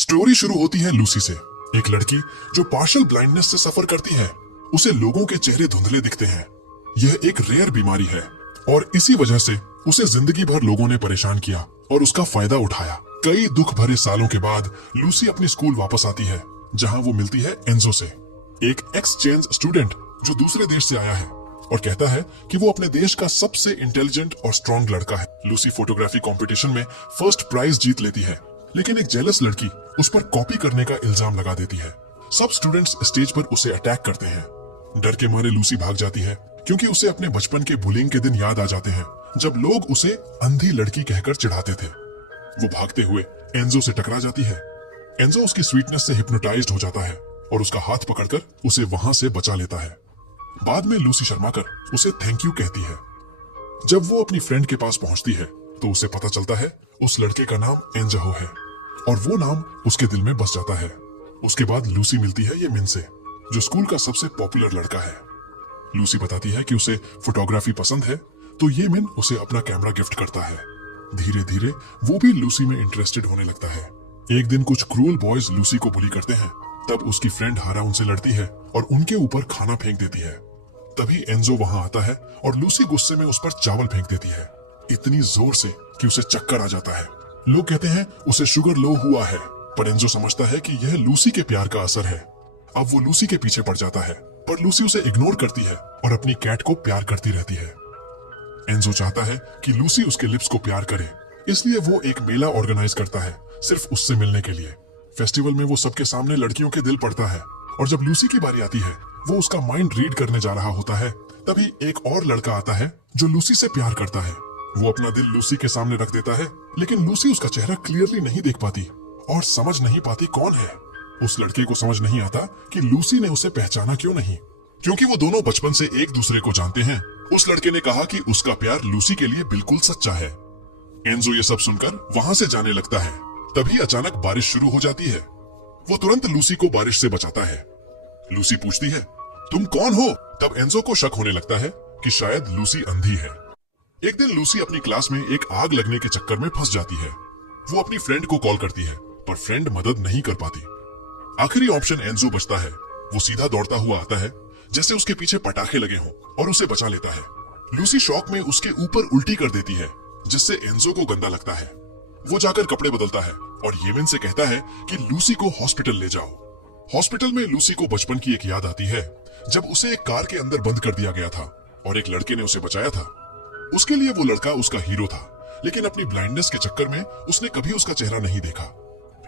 Story शुरू होती है लूसी से। एक लड़की जो पार्शियल ब्लाइंडनेस से सफर करती है। उसे लोगों के चेहरे धुंधले दिखते हैं। यह एक रेयर बीमारी है और इसी वजह से उसे जिंदगी भर लोगों ने परेशान किया और उसका फायदा उठाया। कई दुख भरे सालों के बाद लूसी अपनी स्कूल वापस आती है, जहां वो मिलती है एंजो से, एक एक्सचेंज स्टूडेंट जो दूसरे देश से आया है और कहता है कि वो अपने देश का सबसे इंटेलिजेंट और स्ट्रॉन्ग लड़का है। लूसी फोटोग्राफी कंपटीशन में फर्स्ट प्राइज जीत लेती है, लेकिन एक जेलस लड़की उस पर कॉपी करने का इल्जाम लगा देती है। सब स्टूडेंट्स स्टेज पर उसे अटैक करते हैं। डर के मारे लूसी भाग जाती है, क्योंकि उसे अपने बचपन के बुलिंग के दिन याद आ जाते हैं, जब लोग उसे अंधी लड़की कहकर चिढ़ाते थे। वो भागते हुए एंजो से टकरा जाती है। एंजो उसकी स्वीटनेस से हिप्नोटाइज्ड हो जाता है और उसका हाथ पकड़कर उसे वहां से बचा लेता है। बाद में लूसी शर्माकर उसे थैंक यू कहती है। जब वो अपनी फ्रेंड के पास पहुंचती है तो उसे पता चलता है उस लड़के का नाम एंजो है और वो नाम उसके दिल में बस जाता है। उसके बाद लूसी मिलती है ये मिन से, जो स्कूल का सबसे पॉपुलर लड़का है। लूसी बताती है कि उसे फोटोग्राफी पसंद है, तो ये मिन उसे अपना कैमरा गिफ्ट करता है। धीरे धीरे वो भी लूसी में इंटरेस्टेड होने लगता है। एक दिन कुछ क्रूअल बॉयज लूसी को बुली करते हैं। तब उसकी फ्रेंड हारा उनसे लड़ती है और उनके ऊपर खाना फेंक देती है। तभी एंजो वहां आता है और लूसी गुस्से में उस पर चावल फेंक देती है, इतनी जोर से कि उसे चक्कर आ जाता है। लोग कहते हैं उसे शुगर लो हुआ है, पर एंजो समझता है कि यह लूसी के प्यार का असर है। अब वो लूसी के पीछे पड़ जाता है, पर लूसी उसे इग्नोर करती है और अपनी कैट को प्यार करती रहती है। एंजो चाहता है कि लूसी उसके लिप्स को प्यार करे, इसलिए वो एक मेला ऑर्गेनाइज करता है सिर्फ उससे मिलने के लिए। फेस्टिवल में वो सबके सामने लड़कियों के दिल पड़ता है और जब लूसी की बारी आती है, वो उसका माइंड रीड करने जा रहा होता है, तभी एक और लड़का आता है जो लूसी से प्यार करता है। वो अपना दिल लूसी के सामने रख देता है, लेकिन लूसी उसका चेहरा क्लियरली नहीं देख पाती और समझ नहीं पाती कौन है। उस लड़के को समझ नहीं आता कि लूसी ने उसे पहचाना क्यों नहीं, क्योंकि वो दोनों बचपन से एक दूसरे को जानते हैं। उस लड़के ने कहा कि उसका प्यार लूसी के लिए बिल्कुल सच्चा है। एंजो ये सब सुनकर वहां से जाने लगता है। तभी अचानक बारिश शुरू हो जाती है। वो तुरंत लूसी को बारिश से बचाता है। लूसी पूछती है, तुम कौन हो? तब एंजो को शक होने लगता है कि शायद लूसी अंधी है। एक दिन लूसी अपनी क्लास में एक आग लगने के चक्कर में फंस जाती है। वो अपनी फ्रेंड को कॉल करती है, पर फ्रेंड मदद नहीं कर पाती। आखिरी ऑप्शन एंजो बचता है। वो सीधा दौड़ता हुआ आता है, जैसे उसके पीछे पटाखे लगे हों, और उसे बचा लेता है। लूसी शॉक में उसके ऊपर उल्टी कर देती है, जिससे एंजो को गंदा लगता है। वो जाकर कपड़े बदलता है और येमिन से कहता है कि लूसी को हॉस्पिटल ले जाओ। हॉस्पिटल में लूसी को बचपन की एक याद आती है, जब उसे एक कार के अंदर बंद कर दिया गया था और एक लड़के ने उसे बचाया था। उसके लिए वो लड़का उसका हीरो था, लेकिन अपनी ब्लाइंडनेस के चक्कर में उसने कभी उसका चेहरा नहीं देखा।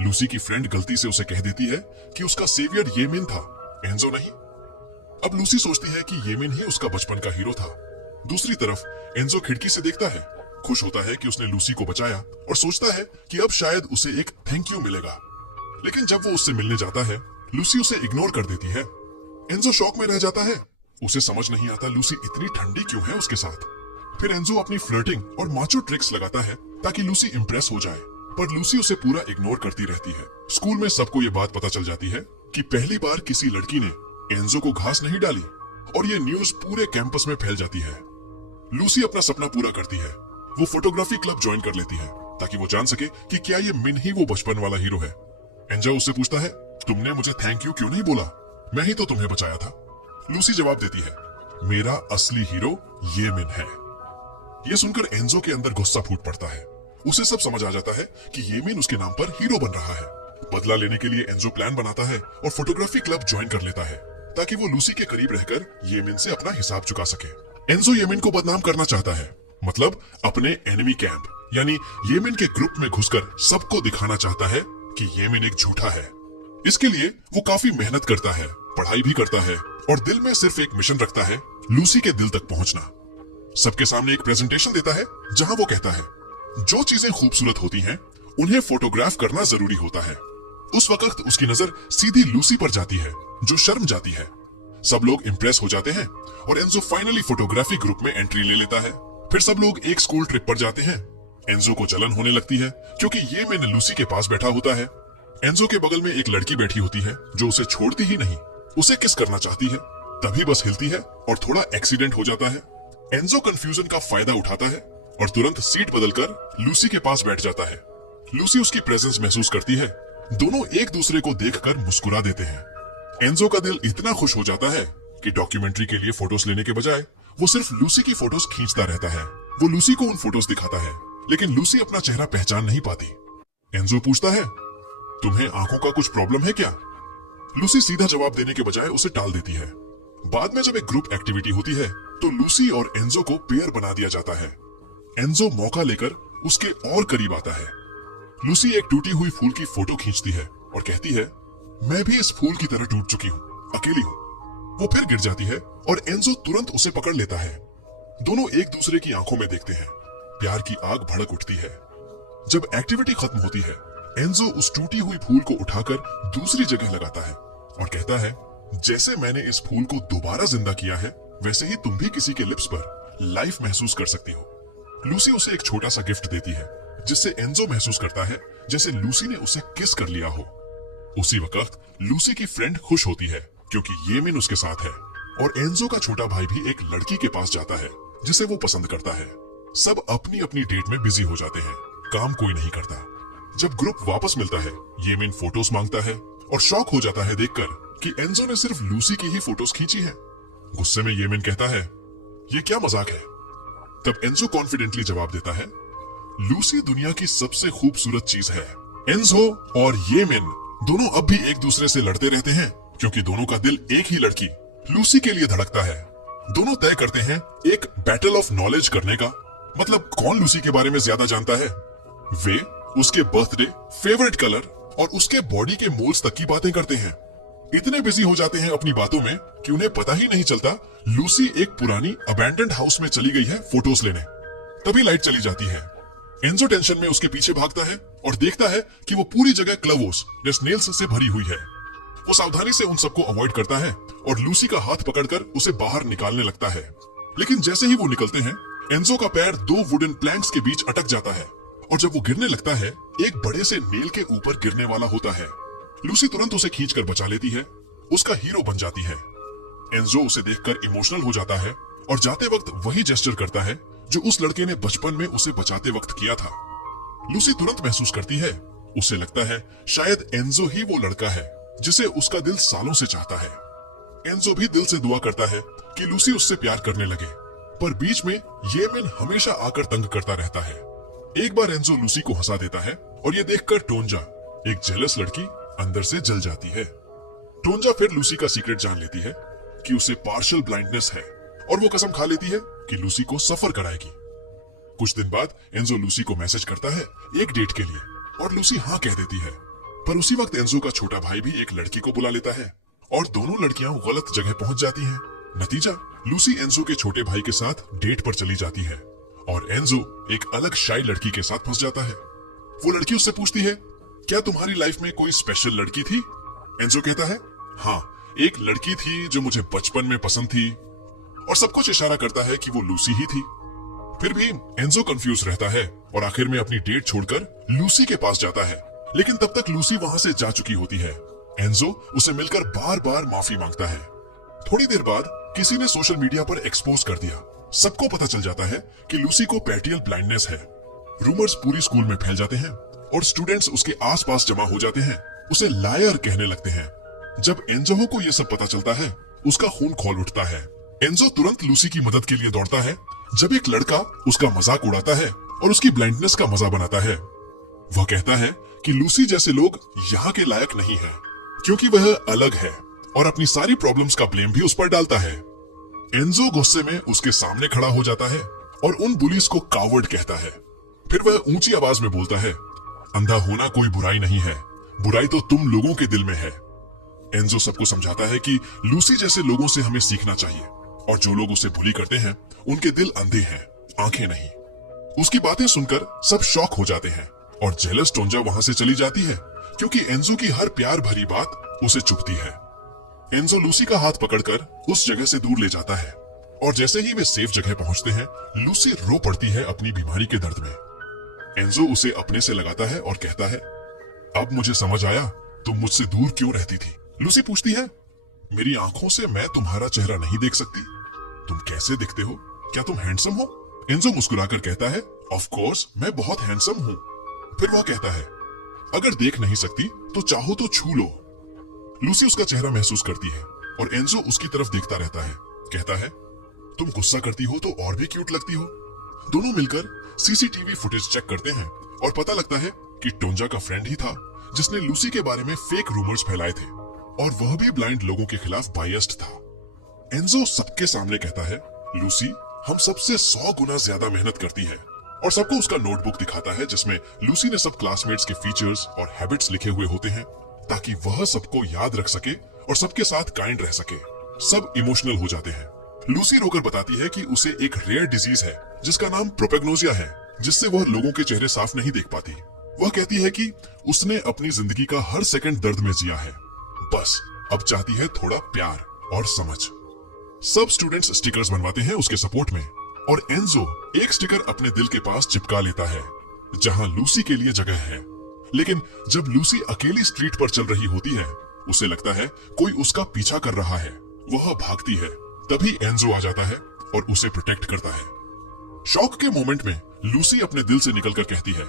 लूसी की फ्रेंड गलती से उसे कह देती है कि उसका सेवियर येमिन था, एंजो नहीं। अब लूसी सोचती है कि येमिन ही उसका बचपन का हीरो था। दूसरी तरफ एंजो खिड़की से देखता है, खुश होता है कि उसने लूसी को बचाया और सोचता है कि अब शायद उसे एक थैंक यू मिलेगा। लेकिन जब वो उससे मिलने जाता है, लूसी उसे इग्नोर कर देती है। एंजो शॉक में रह जाता है। उसे समझ नहीं आता लूसी इतनी ठंडी क्यों है उसके साथ। फिर एंजो अपनी फ्लर्टिंग और माचो ट्रिक्स लगाता है ताकि लूसी इंप्रेस हो जाए, पर लूसी उसे पूरा इग्नोर करती रहती है। स्कूल में सबको ये बात पता चल जाती है कि पहली बार किसी लड़की ने एंजो को घास नहीं डाली, और ये न्यूज पूरे कैंपस में फैल जाती है। लूसी अपना सपना पूरा करती है। वो फोटोग्राफी क्लब ज्वाइन कर लेती है ताकि वो जान सके कि क्या ये मिन ही वो बचपन वाला हीरो है। एंजो उससे पूछता है, तुमने मुझे थैंक यू क्यों नहीं बोला? मैं ही तो तुम्हें बचाया था। लूसी जवाब देती है, मेरा असली हीरो ये मिन है। ये सुनकर एंजो के अंदर गुस्सा फूट पड़ता है। उसे सब समझ आ जाता है कि ये मिन उसके नाम पर हीरो बन रहा है। बदला लेने के लिए एंजो प्लान बनाता है और फोटोग्राफी क्लब ज्वाइन कर लेता है ताकि वो लूसी के करीब रहकर येमिन से अपना हिसाब चुका सके। एंजो येमिन को बदनाम करना चाहता है, मतलब अपने एनिमी कैंप यानी येमिन के ग्रुप में घुसकर सबको दिखाना चाहता है कि येमिन एक झूठा है। इसके लिए वो काफी मेहनत करता है, पढ़ाई भी करता है और दिल में सिर्फ एक मिशन रखता है, लूसी के दिल तक पहुंचना। सबके सामने एक प्रेजेंटेशन देता है जहां वो कहता है, जो चीजें खूबसूरत होती हैं उन्हें फोटोग्राफ करना जरूरी होता है। उस वक्त उसकी नजर सीधी लूसी पर जाती है, जो शर्म जाती है। सब लोग इंप्रेस हो जाते हैं और एंजो फाइनली फोटोग्राफी ग्रुप में एंट्री ले लेता है। फिर सब लोग एक स्कूल ट्रिप पर जाते हैं। एंजो को जलन होने लगती है क्योंकि ये मैंने लूसी के पास बैठा होता है। एंजो के बगल में एक लड़की बैठी होती है जो उसे छोड़ती ही नहीं, उसे किस करना चाहती है। तभी बस हिलती है और थोड़ा एक्सीडेंट हो जाता है। एंजो कंफ्यूजन का फायदा उठाता है और तुरंत सीट बदलकर लूसी के पास बैठ जाता है। लूसी उसकी प्रेजेंस महसूस करती है दोनों एक दूसरे को देखकर मुस्कुरा देते हैं। एंजो का दिल इतना खुश हो जाता है कि डॉक्यूमेंट्री के लिए फोटोज लेने के बजाय वो सिर्फ लूसी की फोटोज खींचता रहता है। वो लूसी को उन फोटोज दिखाता है, लेकिन लूसी अपना चेहरा पहचान नहीं पाती। एंजो पूछता है, तुम्हें आंखों का कुछ प्रॉब्लम है क्या? लूसी सीधा जवाब देने के बजाय उसे टाल देती है। बाद में जब एक ग्रुप एक्टिविटी होती है तो लूसी और एंजो को पेयर बना दिया जाता है। एंजो मौका लेकर उसके और करीब आता है। लूसी एक टूटी हुई फूल की फोटो खींचती है और कहती है, मैं भी इस फूल की तरह टूट चुकी हूँ, अकेली हूँ। वो फिर गिर जाती है और एंजो तुरंत उसे पकड़ लेता है। दोनों एक दूसरे की आंखों में देखते हैं। प्यार की आग भड़क उठती है। जब एक्टिविटी खत्म होती है, एंजो उस टूटी हुई फूल को उठाकर दूसरी जगह लगाता है और कहता है, जैसे मैंने इस फूल को दोबारा जिंदा किया है, वैसे ही तुम भी किसी के लिप्स पर लाइफ महसूस कर सकती हो। लूसी उसे एक छोटा सा गिफ्ट देती है, जिससे एंजो महसूस करता है जैसे लूसी ने उसे किस कर लिया हो। उसी वक्त लूसी की फ्रेंड खुश होती है क्योंकि येमिन उसके साथ है, और एंजो का छोटा भाई भी एक लड़की के पास जाता है जिसे वो पसंद करता है। सब अपनी अपनी डेट में बिजी हो जाते हैं, काम कोई नहीं करता। जब ग्रुप वापस मिलता है, येमिन फोटोज मांगता है और शॉक हो जाता है देखकर कि एंजो ने सिर्फ लूसी की ही फोटोज खींची है। गुस्से में येमिन कहता है, ये क्या मजाक है? तब एंजो कॉन्फिडेंटली जवाब देता है, लूसी दुनिया की सबसे खूबसूरत चीज है। एंजो और येमिन दोनों अब भी एक दूसरे से लड़ते रहते हैं क्योंकि दोनों का दिल एक ही लड़की लूसी के लिए धड़कता है। दोनों तय करते हैं एक बैटल ऑफ नॉलेज करने का, मतलब कौन लूसी के बारे में ज्यादा जानता है। वे उसके बर्थडे, फेवरेट कलर और उसके बॉडी के मोल्स तक की बातें करते हैं। इतने बिजी हो जाते हैं अपनी बातों में कि उन्हें पता ही नहीं चलता लूसी एक पुरानी अबैंडन्ड हाउस में चली गई है फोटोज लेने। तभी लाइट चली जाती है। एंजो टेंशन में उसके पीछे भागता है और देखता है कि वो पूरी जगह क्लवोस या स्नेल्स से भरी हुई है। वो सावधानी से उन सबको अवॉइड करता है और लूसी का हाथ पकड़कर उसे बाहर निकालने लगता है। लेकिन जैसे ही वो निकलते हैं, एंजो का पैर दो वुडन प्लैंक्स के बीच अटक जाता है और जब वो गिरने लगता है, एक बड़े से नेल के ऊपर गिरने वाला होता है। लूसी तुरंत उसे खींचकर बचा लेती है, उसका हीरो बन जाती है। एंजो उसे देखकर इमोशनल हो जाता है और जाते वक्त वही जेस्चर करता है जो उस लड़के ने बचपन में उसे बचाते वक्त किया था। लूसी तुरंत महसूस करती है, उसे लगता है शायद एंजो ही वो लड़का है जिसे उसका दिल सालों से चाहता है। एंजो भी दिल से दुआ करता है कि लूसी उससे प्यार करने लगे, पर बीच में येमिन हमेशा आकर तंग करता रहता है। एक बार एंजो लूसी को हंसा देता है और ये देखकर टोंजा, एक जेलस लड़की, अंदर से जल जाती है। टोंजा फिर लूसी का सीक्रेट जान लेती है कि उसे पार्शियल ब्लाइंडनेस है और वो कसम खा लेती है कि लूसी को सफर कराएगी। कुछ दिन बाद एंजो लूसी को मैसेज करता है एक डेट के लिए और लूसी हाँ कह देती है। पर उसी वक्त एंजो का छोटा भाई भी एक लड़की को बुला लेता है और दोनों लड़कियां गलत जगह पहुंच जाती हैं। नतीजा, लूसी एंजो के छोटे भाई के साथ डेट पर चली जाती है और एंजो एक अलग शाई लड़की के साथ फंस जाता है। वो लड़की उससे पूछती है, क्या तुम्हारी लाइफ में कोई स्पेशल लड़की थी? एंजो कहता है, हाँ, एक लड़की थी जो मुझे बचपन में पसंद थी, और सब कुछ इशारा करता है कि वो लूसी ही थी। फिर भी एंजो कंफ्यूज रहता है और आखिर में अपनी डेट छोड़कर लूसी के पास जाता है, लेकिन तब तक लूसी वहां से जा चुकी होती है। एंजो उसे मिलकर बार बार माफी मांगता है। थोड़ी देर बाद किसी ने सोशल मीडिया पर एक्सपोज कर दिया। सबको पता चल जाता है कि लूसी को पैटियल ब्लाइंडनेस है। रूमर्स पूरी स्कूल में फैल जाते हैं और स्टूडेंट्स उसके आसपास जमा हो जाते हैं, उसे लायर कहने लगते हैं। जब एंजो को यह सब पता चलता है, उसका खून खौल उठता है। एंजो तुरंत लूसी की मदद के लिए दौड़ता है जब एक लड़का उसका मजाक उड़ाता है और उसकी ब्लाइंडनेस का मजा बनाता है। वह कहता है कि लूसी जैसे लोग यहाँ के लायक नहीं है क्योंकि वह अलग है, और अपनी सारी प्रॉब्लम्स का ब्लेम भी उस पर डालता है। एंजो गुस्से में उसके सामने खड़ा हो जाता है और उन बुलीज को कावर्ड कहता है। फिर वह ऊंची आवाज में बोलता है, अंधा होना कोई बुराई नहीं है, बुराई तो तुम लोगों के दिल में है। एंजो सबको समझाता है कि लूसी जैसे लोगों से हमें सीखना चाहिए और जो लोग उसे बुली करते हैं उनके दिल अंधे हैं, आंखें नहीं। उसकी बातें सुनकर सब शॉक हो जाते हैं और जेलस टोंजा वहां से चली जाती है क्योंकि एंजो की हर प्यार भरी बात उसे चुभती है। एंजो लूसी का हाथ पकड़कर उस जगह से दूर ले जाता है और जैसे ही वे सेफ जगह पहुंचते हैं, लूसी रो पड़ती है अपनी बीमारी के दर्द में। एंजो उसे अपने से लगाता है और कहता है, अब मुझे समझ आया तुम मुझसे दूर क्यों रहती थी। लूसी पूछती है, मेरी आंखों से मैं तुम्हारा चेहरा नहीं देख सकती, तुम कैसे दिखते हो? क्या तुम हैंडसम हो? एंजो मुस्कुराकर कहता है, ऑफ कोर्स मैं बहुत हैंडसम हूँ। फिर वह कहता है, अगर देख नहीं सकती तो चाहो तो छू लो। लूसी उसका चेहरा महसूस करती है और एंजो उसकी तरफ देखता रहता है। कहता है, तुम गुस्सा करती हो तो और भी क्यूट लगती हो। दोनों मिलकर सीसीटीवी फुटेज चेक करते हैं और पता लगता है कि टोंजा का फ्रेंड ही था जिसने लूसी के बारे में फेक रूमर्स फैलाए थे, और वह भी ब्लाइंड लोगों के खिलाफ बायस्ड था। एंजो सबके सामने कहता है, लूसी हम सबसे 100 गुना ज्यादा मेहनत करती है, और सबको उसका नोटबुक दिखाता है जिसमें लूसी ने सब क्लासमेट्स के फीचर्स और हैबिट्स लिखे हुए होते हैं ताकि वह सबको याद रख सके और सबके साथ काइंड रह सके। सब इमोशनल हो जाते हैं। लूसी रोकर बताती है कि उसे एक रेयर डिजीज है जिसका नाम प्रोपेग्नोसिया है, जिससे वह लोगों के चेहरे साफ नहीं देख पाती। वह कहती है कि उसने अपनी जिंदगी का हर सेकंड दर्द में जिया है, बस अब चाहती है थोड़ा प्यार और समझ। सब स्टूडेंट्स स्टिकर्स बनवाते हैं उसके सपोर्ट में, और एंजो एक स्टिकर अपने दिल के पास चिपका लेता है जहां लूसी के लिए जगह है। लेकिन जब लूसी अकेली स्ट्रीट पर चल रही होती है, उसे लगता है कोई उसका पीछा कर रहा है। वह भागती है, तभी एंजो आ जाता है और उसे प्रोटेक्ट करता है। शॉक के मोमेंट में लूसी अपने दिल से निकलकर कहती है,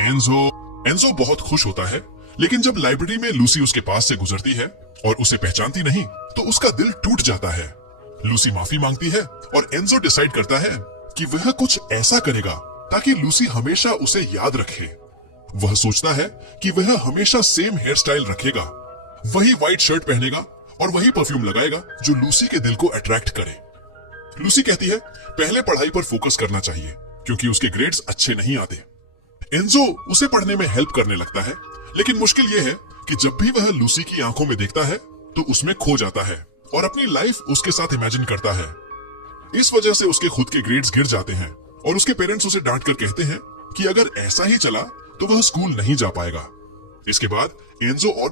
एंजो बहुत खुश होता है, लेकिन जब लाइब्रेरी में लूसी उसके पास से गुजरती है और उसे पहचानती नहीं तो उसका दिल टूट जाता है। लूसी माफी मांगती है और एंजो डिसाइड करता है कि वह कुछ ऐसा करेगा ताकि लूसी हमेशा उसे याद रखे। वह सोचता है कि वह हमेशा सेम हेयर स्टाइल रखेगा, वही व्हाइट शर्ट पहनेगा और वही परफ्यूम लगाएगा जो लूसी के दिल को अट्रैक्ट करे। लूसी कहती है, पहले पढ़ाई पर फोकस करना चाहिए क्योंकि उसके ग्रेड्स अच्छे नहीं आते। एंजो उसे पढ़ने में हेल्प करने लगता है, लेकिन मुश्किल यह है कि जब भी वह लूसी की आंखों में देखता है तो उसमें खो जाता है और अपनी लाइफ उसके साथ इमेजिन करता है। इस वजह से उसके खुद के ग्रेड्स गिर जाते हैं और उसके पेरेंट्स उसे डांट कर कहते हैं कि अगर ऐसा ही चला तो वह स्कूल नहीं जा पाएगा। इसके बाद एंजो और